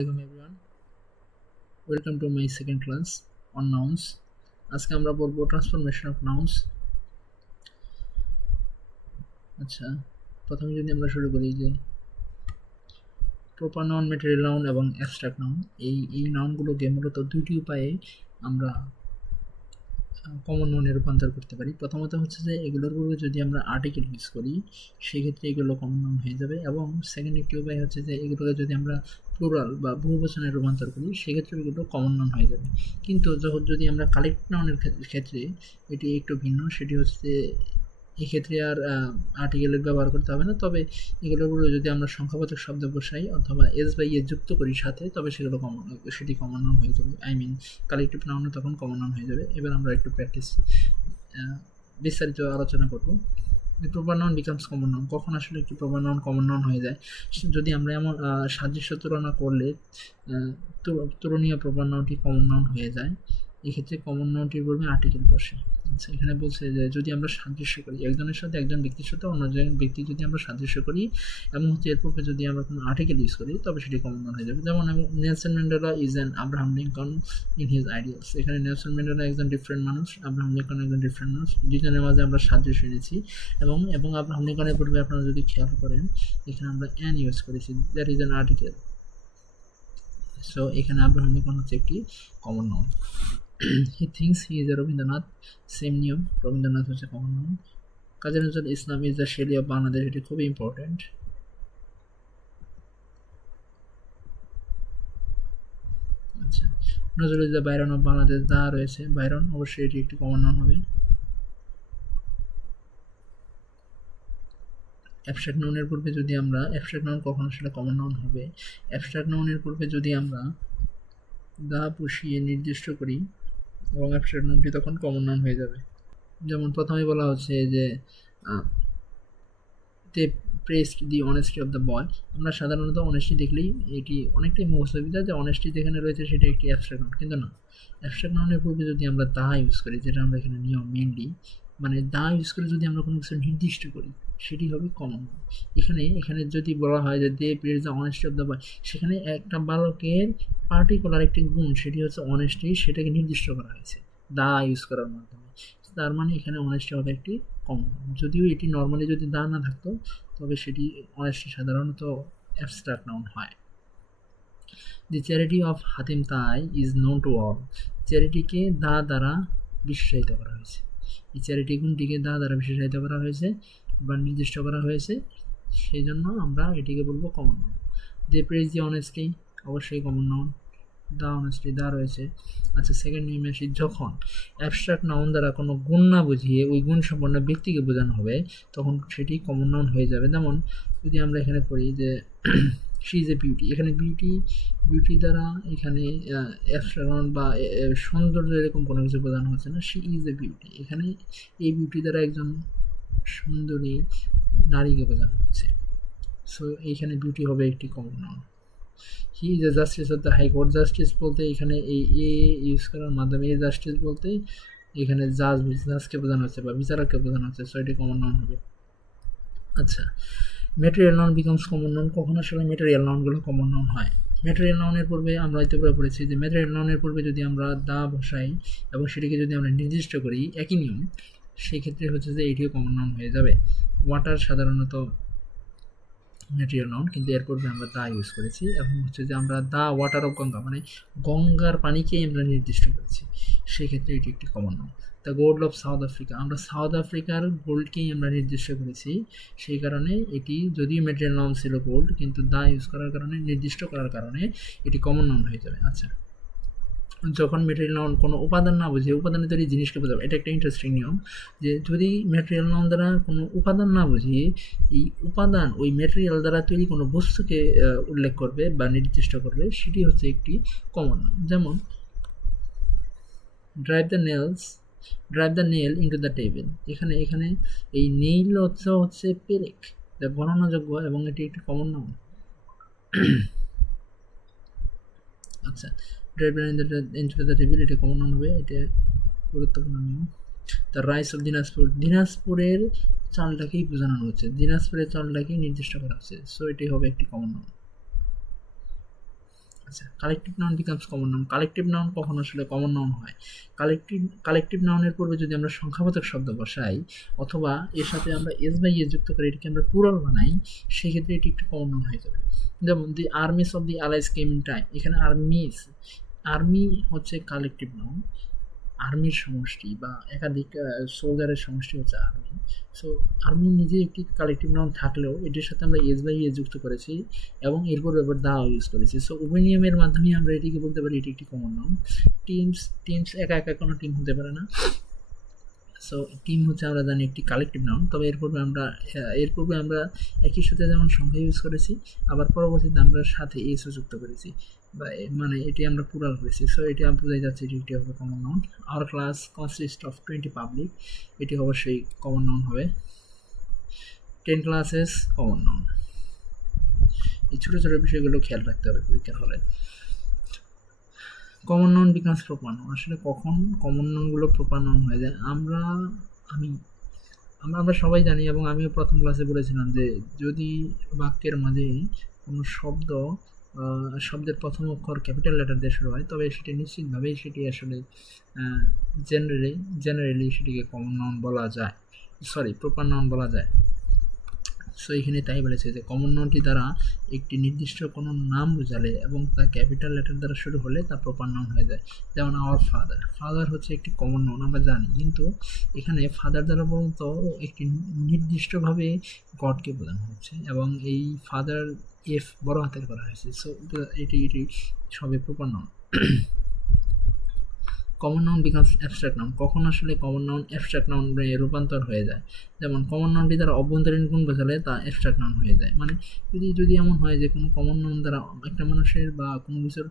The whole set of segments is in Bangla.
Welcome everyone. Welcome to my second class on nouns. আজকে আমরা পড়বো ট্রান্সফরমেশন অফ নাউন্স। আচ্ছা, প্রথমে যদি আমরা শুরু করি যে প্রপার নাউন, ম্যাটেরিয়াল নাউন এবং অ্যাবস্ট্রাক্ট নাউন, এই নাউনগুলোকে মূলত দুটি উপায়ে আমরা কমন নাউনে রূপান্তর করতে পারি। প্রথমত হচ্ছে যে এগুলোর পূর্বে যদি আমরা আর্টিকেল ইউজ করি সেক্ষেত্রে এগুলো কমন নাউন হয়ে যাবে, এবং সেকেন্ড একটি উপায় হচ্ছে যে এগুলোকে যদি আমরা প্লুরাল বা বহুবচনে রূপান্তর করি সেক্ষেত্রে এগুলো কমন নাউন হয়ে যাবে। কিন্তু যখন যদি আমরা কালেক্ট নাউনের ক্ষেত্রে এটি একটু ভিন্ন, সেটি হচ্ছে এক্ষেত্রে আর আর্টিকেলের ব্যবহার করতে হবে না, তবে এগুলোর উপরে যদি আমরা সংখ্যাবাচক শব্দ বসাই অথবা এস বাই এ যুক্ত করি সাথে, তবে সেটি কমন নাউন হয়ে যাবে। কালেকটিভ নাউনে তখন কমন নাউন হয়ে যাবে। এবার আমরা একটু বিস্তারিত আলোচনা করব। Proper noun becomes common noun. কখন আসলে একটি প্রপার নাউন কমন নাউন হয়ে যায়? যদি আমরা এমন সাদৃশ্য তুলনা করলে তুলনীয় প্রপার নাউনটি কমন নাউন হয়ে যায়, এক্ষেত্রে কমন নাউনটির পূর্বে আর্টিকেল বসে। আচ্ছা, এখানে বলছে যে যদি আমরা সাদৃশ্য করি একজনের সাথে, একজন ব্যক্তির সাথে অন্য একজন ব্যক্তি যদি আমরা সাদৃশ্য করি এবং এর পূর্বে যদি আমরা কোনো আর্টিকেল ইউজ করি তবে সেটি কমন নাউন হয়ে যাবে। যেমন Nelson Mandela is an Abraham Lincoln in his ideals. এখানে নেলসন ম্যান্ডেলা একজন ডিফারেন্ট মানুষ, আব্রাহাম লিঙ্কন একজন ডিফারেন্ট মানুষ, দুজনের মাঝে আমরা সাদৃশ্য এনেছি। এবং আব্রাহাম লিঙ্কনের পূর্বে আপনারা যদি খেয়াল করেন এখানে আমরা অ্যান ইউজ করেছি, that is an article. So এখানে আব্রাহাম লিঙ্কন হচ্ছে একটি common noun. He thinks he is a Rabindranath, same নিয়ম, রবীন্দ্রনাথ হচ্ছে common noun. Kazi Nazrul Islam is the Shelley of Bangladesh, এটি খুবই ইম্পর্টেন্ট। আচ্ছা, Nazrul is the Byron of Bangladesh, দা রয়েছে বাইরন, অবশ্যই এটি একটি কমন নাউন হবে। অ্যাবস্ট্রাক্ট নাউনের পূর্বে যদি আমরা অ্যাবস্ট্রাক্ট নাউন কখন আসলে কমন নাউন হবে? অ্যাবস্ট্রাক্ট নাউনের পূর্বে যদি আমরা দা বসিয়ে নির্দিষ্ট করি এবং অ্যাবস্ট্রাক্ট নাউনটি তখন কমন নাউন হয়ে যাবে। যেমন প্রথমে বলা হচ্ছে যে they praised the honesty of the boy. আমরা সাধারণত অনেস্টি দেখলেই এটি অনেকটাই মুখস্থবিদ্যা, যে অনেস্টি যেখানে রয়েছে সেটা একটি অ্যাবস্ট্রাক্ট নাউন, কিন্তু না। অ্যাবস্ট্রাক্ট নাউনের পূর্বে যদি আমরা দা ইউজ করি, যেটা আমরা এখানে নিয়ম মেনলি, মানে দা ইউজ করে যদি আমরা কোনো কিছু নির্দিষ্ট করি সেটি হবে কমন নাউন। এখানে যদি বলা হয় যে they praised the honesty of the boy, সেখানে একটা বালকের পার্টিকুলার একটি গুণ, সেটি হচ্ছে অনেস্টি, সেটাকে নির্দিষ্ট করা হয়েছে দা ইউজ করার মাধ্যমে। তার মানে এখানে অনেস্টি হবে একটি কমন নাউন। যদিও এটি নর্মালি যদি দা না থাকতো তবে সেটি অনেস্টি সাধারণত অ্যাবস্ট্রাক্ট নাউন হয়। দি চ্যারিটি অফ হাতিম তাই ইজ নোন টু অল। চ্যারিটিকে দা দ্বারা বিশেষায়িত করা হয়েছে। এই চ্যারিটি গুণটিকে দা দ্বারা বিশেষায়িত করা হয়েছে বা নির্দিষ্ট করা হয়েছে, সেই জন্য আমরা এটিকে বলবো কমন নাউন। দে প্রেজ দি অনেস্টি, অবশ্যই কমন নাউন, দা অনেস্টি দা রয়েছে। আচ্ছা, সেকেন্ড নিয়মে আসি। যখন অ্যাবস্ট্রাক্ট নাউন দ্বারা কোনো গুণ না বুঝিয়ে ওই গুণ সম্পন্ন ব্যক্তিকে বোঝানো হবে তখন সেটি কমন নাউন হয়ে যাবে। যেমন যদি আমরা এখানে পড়ি যে শি ইজ এ বিউটি, এখানে বিউটি দ্বারা এখানে অ্যাবস্ট্রাক্ট নাউন বা সৌন্দর্য এরকম কোনো কিছু বোঝানো হচ্ছে না। শি ইজ এ বিউটি, এখানে এই বিউটি দ্বারা একজন সুন্দরী নারীকে বোঝানো হচ্ছে। সো এইখানে বিউটি হবে একটি common noun. He is A justice of the high court. Justice বলতে এখানে এই এ ইউজ করার মাধ্যমে এই জাস্টিস বলতে এখানে জাজকে বোঝানো হচ্ছে বা বিচারককে বোঝানো হচ্ছে, সো এটি কমন নাউন হবে। আচ্ছা, material noun becomes common noun. কখন আসলে ম্যাটেরিয়াল নাউনগুলো কমন নাউন হয়? ম্যাটেরিয়াল নাউনের পূর্বে আমরা ইতিপূর্বে পড়েছি যে ম্যাটেরিয়াল নাউনের পূর্বে যদি আমরা দা বসাই এবং সেটিকে যদি আমরা নির্দিষ্ট করি, একই নিয়ম, সেই ক্ষেত্রে হচ্ছে যে এটিও কমন নাউন হয়ে যাবে। ওয়াটার সাধারণত ম্যাটেরিয়াল নাউন, কিন্তু এর পূর্বে আমরা দা ইউজ করেছি এবং হচ্ছে যে আমরা দা ওয়াটার অফ গঙ্গা, মানে গঙ্গার পানিকেই আমরা নির্দিষ্ট করেছি, সেক্ষেত্রে এটি একটি common noun. The gold of south Africa, আমরা সাউথ আফ্রিকার গোল্ডকেই আমরা নির্দিষ্ট করেছি, সেই কারণে এটি যদিও ম্যাটেরিয়াল নাউন ছিল গোল্ড, কিন্তু দা ইউজ করার কারণে, নির্দিষ্ট করার কারণে এটি কমন নাউন হয়ে যাবে। আচ্ছা, যখন ম্যাটেরিয়াল নাউন কোনো উপাদান না বুঝে উপাদানে তৈরি জিনিসকে বোঝাবে, এটা একটা ইন্টারেস্টিং নিয়ম, যে যদি ম্যাটেরিয়াল নাউন দ্বারা কোনো উপাদান না বুঝিয়ে এই উপাদান ওই ম্যাটেরিয়াল দ্বারা তৈরি কোনো বস্তুকে উল্লেখ করবে বা নির্দিষ্ট করবে, সেটি হচ্ছে একটি কমন নাউন। যেমন drive the nail into the table. এখানে এই নেইল হচ্ছে পেরেক, যা গণনাযোগ্য এবং এটি একটি কমন নাউন। আচ্ছা, ড্রাইভ ইনটু দ্য টেবিল, এটা কমন নাউন হবে, এটা গুরুত্বপূর্ণ নিয়ম। দ্য রাইস অফ দিনাজপুর, দিনাজপুরের চালটাকেই বোঝানো হচ্ছে, দিনাজপুরের চালটাকেই নির্দিষ্ট করা হচ্ছে, সো এটি হবে একটি কমন নাউন। আচ্ছা, collective noun becomes common noun. Collective noun কখন আসলে কমন নাউন হয়? কালেকটিভ নাউনের পূর্বে যদি আমরা সংখ্যাবাচক শব্দ বসাই অথবা এর সাথে আমরা এস বাই এ যুক্ত করে এটাকে আমরা প্লুরাল বানাই, সেক্ষেত্রে এটি একটি কমন নাউন হয়ে যাবে। যেমন the armies of the allies came in time, এখানে আর্মি হচ্ছে কালেকটিভ নাউন, আর্মির সমষ্টি বা একাধিক সোলজারের সমষ্টি হচ্ছে আর্মি। সো আর্মি নিজে একটি কালেকটিভ নাউন থাকলেও এটির সাথে আমরা এস বাই এ যুক্ত করেছি এবং এরপর এবার দা ইউজ করেছি। সো উভয় নিয়মের মাধ্যমে আমরা এটিকে বলতে পারি এটি একটি কমন নাউন। টিমস একা একা কোনো টিম হতে পারে না। সো টিম হচ্ছে আমরা জানি একটি কালেকটিভ নাউন, তবে এর পূর্বে আমরা একই সাথে যেমন সংখ্যা ইউজ করেছি, আবার পরবর্তীতে আমরা সাথে এসও যুক্ত করেছি বা মানে এটি আমরা প্লুরাল করেছি। সো এটি বোঝাই যাচ্ছে এটি একটি হবে common noun. Our class consist of 20 public, এটি অবশ্যই কমন নাউন হবে। 10 ক্লাসেস কমন নাউন। এই ছোটো ছোটো বিষয়গুলো খেয়াল রাখতে হবে পরীক্ষার হলে। Common noun becomes proper noun, আসলে কখন কমন নাউনগুলো প্রপার নাউন হয়ে যায় আমরা সবাই জানি, এবং আমিও প্রথম ক্লাসে বলেছিলাম যে যদি বাক্যের মাঝে কোনো শব্দের প্রথম অক্ষর ক্যাপিটাল লেটার দিয়ে শুরু হয়, তবে সেটি নিশ্চিতভাবেই সেটি আসলে জেনারেলি সেটিকে কমন নাউন বলা যায়, প্রপার নাউন বলা যায়। সো এখানে তাই বলেছে যে কমন নাউনটি দ্বারা একটি নির্দিষ্ট কোনো নাম বোঝালে এবং তা ক্যাপিটাল লেটার দ্বারা শুরু হলে তা প্রপার নাউন হয়ে যায়। যেমন আওয়ার ফাদার হচ্ছে একটি কমন নাউন, আমরা জানি, কিন্তু এখানে ফাদার দ্বারা বলতো একটি নির্দিষ্টভাবে গডকে বোঝানো হচ্ছে এবং এই ফাদার এফ বড় হাতের করা হয়েছে। সো এটি সবই proper noun. Common noun becomes abstract noun, কখন আসলে কমন নাউন অ্যাবস্ট্রাক্ট নাউন রূপান্তর হয়ে যায়? যেমন কমন নাউনটি দ্বারা অভ্যন্তরীণ গুণ বোঝালে তা অ্যাবস্ট্রাক্ট নাউন হয়ে যায়। মানে যদি এমন হয় যে কোনো কমন নাউন দ্বারা একটা মানুষের বা কোনো কিছুর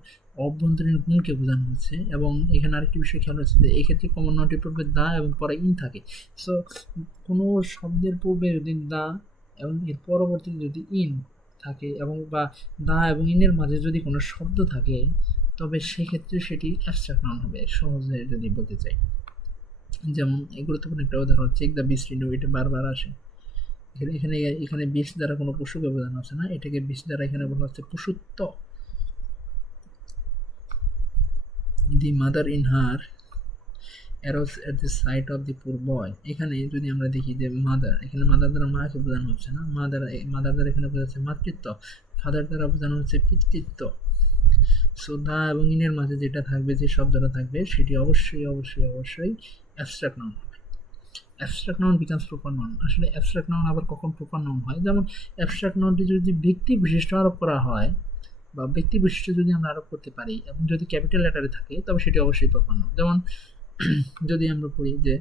অভ্যন্তরীণ গুণকে বোঝানো হচ্ছে, এবং এখানে আরেকটি বিষয় খেয়াল হচ্ছে যে এক্ষেত্রে কমন নাউনটির পূর্বে দা এবং পরে ইন থাকে। সো কোনো শব্দের পূর্বে যদি দা এবং এর পরবর্তীতে যদি ইন থাকে এবং বা দা এবং ইনের মাঝে যদি কোনো শব্দ থাকে, তবে সেক্ষেত্রে সেটি অ্যাবস্ট্রাক্ট নাউন হবে, সহজে যদি বলতে চাই। যেমন গুরুত্বপূর্ণ একটা উদাহরণ, চেক দ্য বিস্ট উইন্ডো, এটা বারবার আসে। এখানে বিস্ট দ্বারা কোনো পশুকে বোঝানো হচ্ছে না, এটাকে বিস্ট দ্বারা এখানে বলা হচ্ছে পশুত্ব। The mother in her arose at the sight of the poor boy, এখানে যদি আমরা দেখি যে এখানে মাদার দ্বারা মাকে বোঝানো হচ্ছে না, মাদার দ্বারা এখানে বোঝাচ্ছে মাতৃত্ব, ফাদার দ্বারা বোঝানো হচ্ছে পিতৃত্ব। সো দা এবং ইনের মাঝে যেটা থাকবে, যে শব্দটা থাকবে, সেটি অবশ্যই অ্যাবস্ট্রাক্ট নাউন হবে। Abstract noun becomes proper noun, আসলে অ্যাবস্ট্রাক্ট নাউন আবার কখন প্রপার নাউন হয়? যেমন অ্যাবস্ট্রাক্ট নাউনটি যদি ব্যক্তি বিশিষ্ট আরোপ করা হয় বা ব্যক্তি বিশিষ্ট যদি আমরা আরোপ করতে পারি এবং যদি ক্যাপিটাল লেটারে থাকে, তবে সেটি অবশ্যই প্রপার নাউন। যেমন যদি আমরা পড়ি যে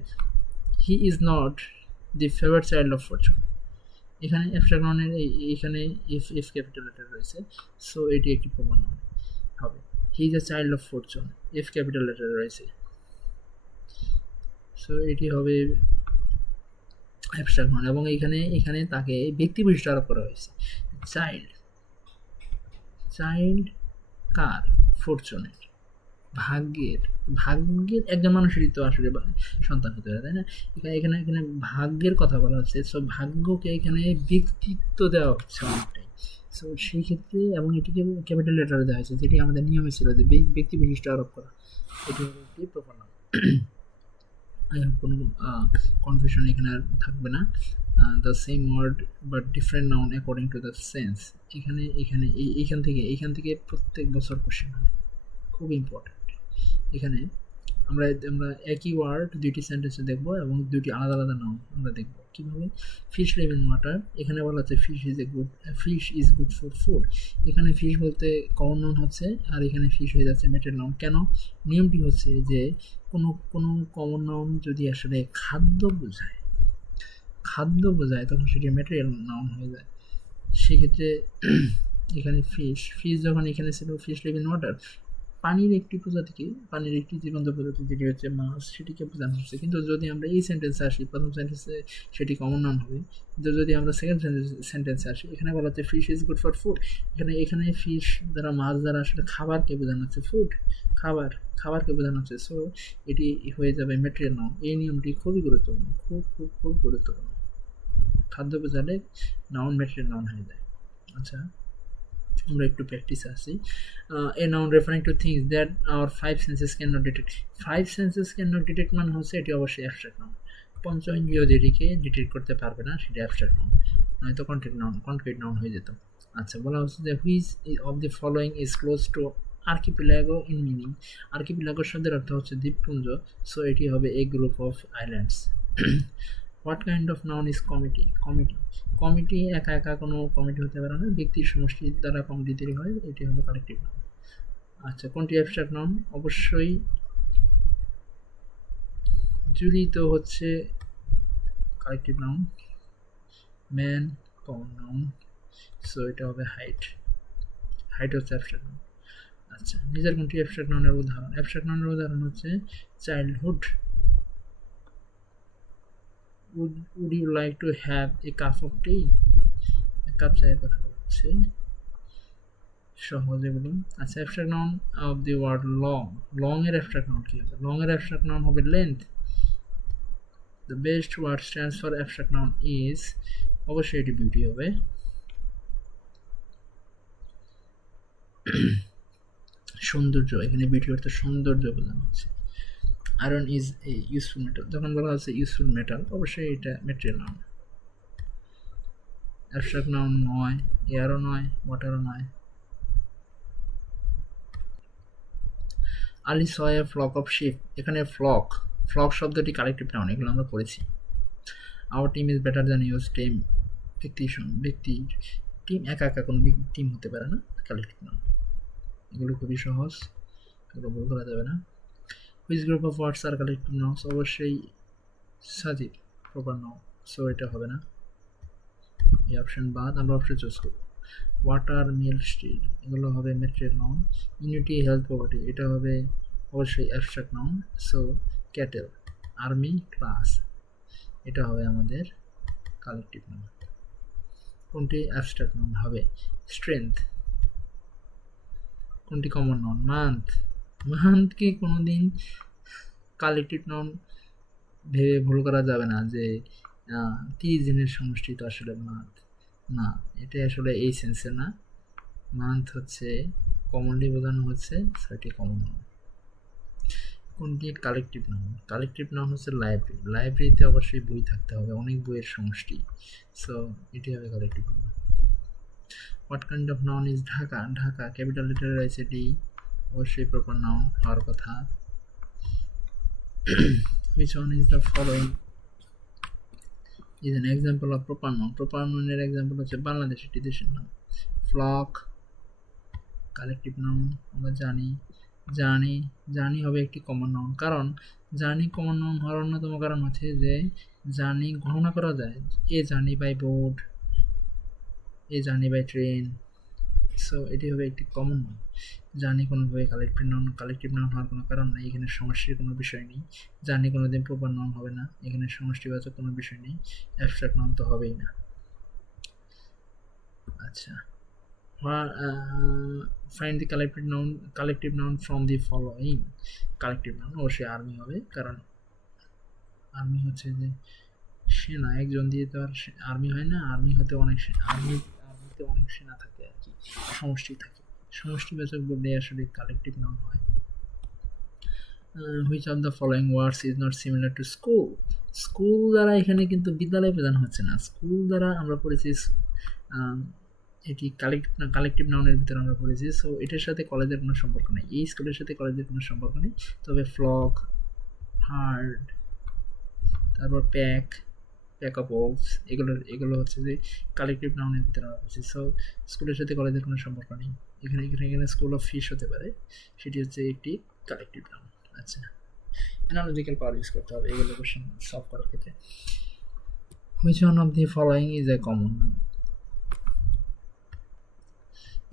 he is not the favourite child of Fortune, এখানে অ্যাবস্ট্রাক্ট নাউনের এইখানে এফ ক্যাপিটাল লেটার রয়েছে, সো এটি একটি প্রপার নাউন হবে। হি is a child of Fortune, F capital letter রয়েছে, সো এটি হবে অ্যাবস্ট্রাক্ট নাউন। এবং এখানে তাকে ব্যক্তি বিশিষ্ট আরোপ করা হয়েছে। চাইল্ড কার? ফরচুনের, ভাগ্যের একজন মানুষেরই তো আসলে সন্তান হতে পারে, তাই না? এখানে ভাগ্যের কথা বলা হচ্ছে। সো ভাগ্যকে এখানে ব্যক্তিত্ব দেওয়া হচ্ছে অনেকটাই। সো সেই ক্ষেত্রে এবং এটিকে ক্যাপিটাল লেটারে দেওয়া হয়েছে, যেটি আমাদের নিয়মে ছিল যে ব্যক্তি বিশিষ্ট আরোপ করা, এটি হবে একটি প্রপার নাউন। কোনো কনফিউশন এখানে আর থাকবে না। The same word but different noun according to the sense, এইখান থেকে প্রত্যেক বছর কোশ্চেন হয়, খুব ইম্পর্ট্যান্ট। এখানে আমরা একই ওয়ার্ড দুইটি সেন্টেন্সে দেখব এবং দুইটি আলাদা আলাদা নাউন আমরা দেখব কীভাবে। ফিশ লিভ ইন ওয়াটার, এখানে বলা হচ্ছে fish is good for food, এখানে ফিশ বলতে কমন নাউন হচ্ছে আর এখানে ফিশ হয়ে যাচ্ছে ম্যাটেরিয়াল নাউন। কেন? নিয়মটি হচ্ছে যে কোনো কমন নাউন যদি আসলে খাদ্য বোঝায় তখন সেটি ম্যাটেরিয়াল নাউন হয়ে যায়। সেক্ষেত্রে এখানে ফিশ যখন এখানে ছিল ফিশ লিভ ইন ওয়াটার, পানির একটি জীবন্ত প্রজাতি যেটি হচ্ছে মাছ, সেটিকে বোঝানো হচ্ছে। কিন্তু যদি আমরা এই সেন্টেন্সে আসি, প্রথম সেন্টেন্সে সেটি কমন নাউন হবে, কিন্তু যদি আমরা সেকেন্ড সেন্টেন্সে আসি, এখানে বলা হচ্ছে fish is good for food, এখানে ফিশ দ্বারা মাছ দ্বারা আসলে খাবারকে বোঝানো হচ্ছে, খাবারকে বোঝানো হচ্ছে। সো এটি হয়ে যাবে ম্যাটেরিয়াল নাউন। এই নিয়মটি খুবই গুরুত্বপূর্ণ, খুব গুরুত্বপূর্ণ। খাদ্য বোঝালে নাউন ম্যাটেরিয়াল নাউন হয়ে যায়। আচ্ছা, আমরা একটু প্র্যাকটিসে আসি। A noun referring two things that our 5 senses can not detect. 5 senses can not detect মানে হচ্ছে এটি অবশ্যই অ্যাবস্ট্রাক্ট নাউন। পঞ্চ ইন্দ্রিয় যেটিকে ডিটেক্ট করতে পারবে না সেটি অ্যাবস্ট্রাক্ট নাউন, নয়তো কনক্রিট নাউন হয়ে যেত। আচ্ছা, বলা হচ্ছে যে which of the following is close to archipelago in meaning. Archipelago শব্দের অর্থ হচ্ছে দ্বীপপুঞ্জ, সো এটি হবে a group of islands. What kind of noun is committee? Committee একা একা কোনো কমিটি হতে পারে না, ব্যক্তির সমষ্টির দ্বারা কমিটি তৈরি হয়, এটি হবে কালেকটিভ নাউন। আচ্ছা, কোনটি অ্যাবস্ট্রাক্ট নাউন? অবশ্যই যদি তো হচ্ছে collective noun, man common noun, so এটা হবে হাইট হচ্ছে অ্যাবস্ট্রাক্ট নাউন। আচ্ছা, নিজের কোনটি অ্যাবস্ট্রাক্ট নাউনের উদাহরণ? অ্যাবস্ট্রাক্ট নাউনের উদাহরণ হচ্ছে childhood. would you like to have a cup of tea? এক কাপ চায়ের কথা বলছে, সহজে বলুন। আচ্ছা, abstract noun of the word long এর অ্যাবস্ট্রাক্ট নাউন কি হবে? লং এর অ্যাবস্ট্রাক্ট নাউন হবে length. The best word stands for abstract noun is, অবশ্যই এটি বিউটি হবে। সৌন্দর্য, এখানে বিউটি অর্থ সৌন্দর্য বোঝানো হচ্ছে। Iron is a useful metal, যখন বলা হচ্ছে ইউজফুল মেটাল অবশ্যই এটা ম্যাটেরিয়াল নাউন। অ্যাবস্ট্রাক্ট নাউন নয়, এয়ারও নয়, ওয়াটারও নয়। আলি স এ ফ্লক অফ শিপ, এখানে ফ্লক শব্দটি কালেকটিভ নাউন, এগুলো আমরা পড়েছি। Our team is better than your team, ব্যক্তির টিম একা একা কোনো টিম হতে পারে না, কালেকটিভ নাউন। এগুলো খুবই সহজ, এগুলো ভুল করা যাবে না। Which group of words are collective nouns? অবশ্যই সাজিব প্রপার নাউন, সো এটা হবে না, এই অপশন বাদ, আমরা অপশন চুজ করব। ওয়াটার, মিল, স্টিল এগুলো হবে material noun. Unity, health, poverty এটা হবে অবশ্যই abstract noun, so cattle. Army, class এটা হবে আমাদের কালেকটিভ নাউন। কোনটি অ্যাবস্ট্রাক্ট নাউন হবে? স্ট্রেংথ। কোনটি কমন নাউন? মান্থকে কোনোদিন কালেকটিভ নাউন ভেবে ভুল করা যাবে না যে 30 দিনের সমষ্টি তো আসলে মান্থ না, এটা আসলে এই সেন্সে না। মান্থ হচ্ছে কমনলি বোঝানো হচ্ছে, সেটি কমন নাউন। কোনটি কালেকটিভ নাউন? কালেকটিভ নাউন হচ্ছে লাইব্রেরিতে অবশ্যই বই থাকতে হবে, অনেক বইয়ের সমষ্টি, সো এটি হবে collective noun. What kind of noun is Dhaka? Capital লেটারে রয়েছে ডি, অবশ্যই প্রপার নাউন হওয়ার কথা। which one is the following is an example of proper noun? proper noun এর एग्जांपल হচ্ছে বাংলাদেশ, একটি দেশের নাম। ফ্লক কালেকটিভ নাউন, আমরা জানি হবে একটি কমন নাউন, কারণ জানি কমন নাউন হওয়ার অন্যতম কারণ হচ্ছে যে জানি গণনা করা যায়, a journey by boat, a journey by train, so এটি হবে একটি কমন নাউন। জানি কোনোভাবে কালেকটিভ নাউন হওয়ার কোনো কারণ নেই, এখানে সমষ্টির কোনো বিষয় নেই। জানি কোনোদিন প্রপার নাউন হবে না, এখানে সমষ্টিবাচক কোনো বিষয় নেই। অ্যাবস্ট্রাক্ট নাউন তো হবেই না। আচ্ছা, find the collective noun from the following. Collective noun অবশ্যই আর্মি হবে, কারণ আর্মি হচ্ছে যে সেনা, একজন দিয়ে তো আর আর্মি হয় না, আর্মিতে অনেক সেনা থাকে আর কি, সমষ্টি থাকে, সমষ্টিবাচক বললে আসলে কালেকটিভ নাউন হয়। Which of the following words is not similar to school? School দ্বারা এখানে কিন্তু বিদ্যালয় প্রদান হচ্ছে না, স্কুল দ্বারা আমরা পড়েছি এটি কালেকটিভ নাউনের ভিতরে আমরা পড়েছি, সো এটার সাথে কলেজের কোনো সম্পর্ক নেই, এই স্কুলের সাথে কলেজের কোনো সম্পর্ক নেই। তবে ফ্লক, হার্ড, তারপর প্যাক অফ ওলস এগুলো হচ্ছে যে কালেকটিভ নাউনের ভিতরে আমরা পড়েছি, সো স্কুলের সাথে কলেজের কোনো সম্পর্ক নেই। এখানে স্কুল অফ ফিশ হতে পারে, সেটি হচ্ছে একটি কালেকটিভ নাউন। আচ্ছা, অ্যানালজিক্যাল পাওয়ার ইউজ করতে হবে এগুলো কোশ্চেন সলভ করার ক্ষেত্রে। Which one of the following is a common noun?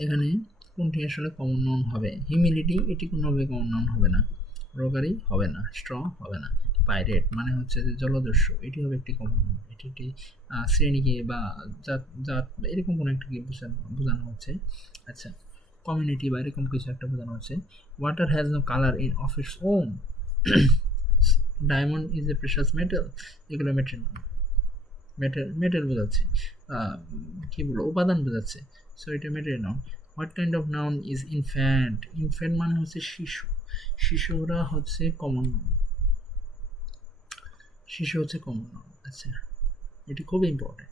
এখানে কোনটি আসলে কমন নাউন হবে? হিউমিলিটি, এটি কোনোভাবে কমন নাউন হবে না। রোগারি হবে না, স্ট্রং হবে না। পাইরেট মানে হচ্ছে যে জলদস্যু, এটি হবে একটি কমন নাউন, এটি একটি শ্রেণীকে বা জাত এরকম কোনো একটা বোঝানো হচ্ছে। আচ্ছা, কমিউনিটি বা এরকম কিছু একটা বোঝানো হচ্ছে। Water has no colour in of its own. Diamond is a precious metal, এগুলো মেটেরিয়াল বোঝাচ্ছে, কি বলবো, উপাদান বোঝাচ্ছে, সো এটা material noun. What kind of noun is infant? Infant মানে হচ্ছে শিশু, শিশুরা হচ্ছে কমন নাউন, শিশু হচ্ছে কমন নাউন। আচ্ছা, এটি খুব important.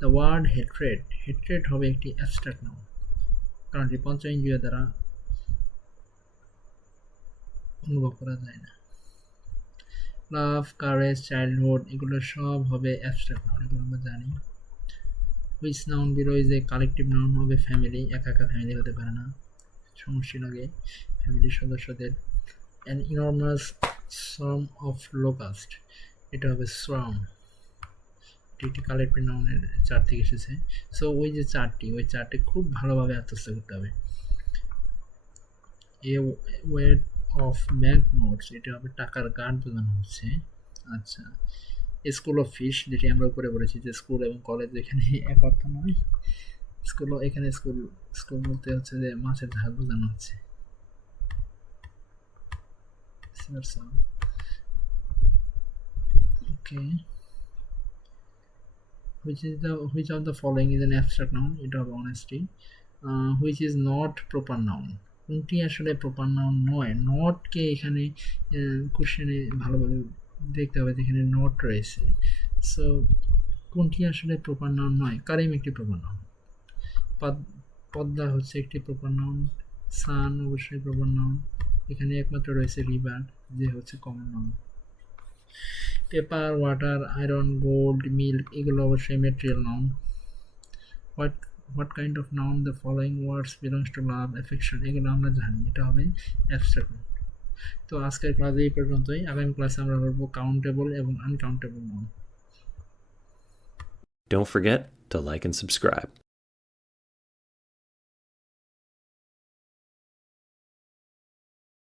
The word hatred, hatred হবে একটি অ্যাবস্ট্রাক্ট নাউন, কারণ এটি পঞ্চ ইন্দ্রিয় দ্বারা অনুভব করা যায় না। লাভ, কারেজ, চাইল্ডহুড এগুলো সব হবে অ্যাবস্ট্রাক্ট নাউন, এগুলো আমরা জানি। Which noun below is a collective noun হবে ফ্যামিলি, একা একা ফ্যামিলি হতে পারে না, সমষ্টি লাগে ফ্যামিলির সদস্যদের। অ্যান ইনর্মাস সার্ম অফ লোকাস্ট, এটা হবে শ্রম, এটি একটি কালেকটিভ নাউনের চার থেকে এসেছে। সো ওই যে চারটি, ওই চারটি খুব ভালোভাবে আত্মস্থ করতে হবে। এ ওয়েট অফ ব্যাংক নোটস, এটা হবে টাকার গাঁট বোঝানো হচ্ছে। আচ্ছা, স্কুল অফ ফিশ, যেটি আমরা উপরে বলেছি যে স্কুল এবং কলেজ এখানে এক অর্থ নয়, স্কুল এখানে স্কুল, স্কুল বলতে হচ্ছে যে মাছের ঝাল বোঝানো হচ্ছে। ওকে, which of the following is an abstract noun? এটা হবে honesty. Which is not proper noun? কোনটি আসলে প্রপার নাউন নয়? নটকে এখানে কোশ্চেনে ভালোভাবে দেখতে হবে, যেখানে নট রয়েছে। সো কোনটি আসলে প্রপার নাউন নয়? কারিম একটি প্রপার নাউন, পদ্মা হচ্ছে একটি প্রপার নাউন, সান অবশ্যই প্রপার নাউন, এখানে একমাত্র রয়েছে রিভার যে হচ্ছে common noun. Paper, water, iron, gold, milk এগুলো অবশ্যই material noun. What kind of noun the following words belongs to love, affection এগুলো আমরা জানি, এটা হবে অ্যাবস্ট্রাক্ট নাউন। তো আজকের ক্লাসে এই পর্যন্তই, আগামী ক্লাসে আমরা পড়বো কাউন্টেবল এবং uncountable noun. Don't forget to like and subscribe.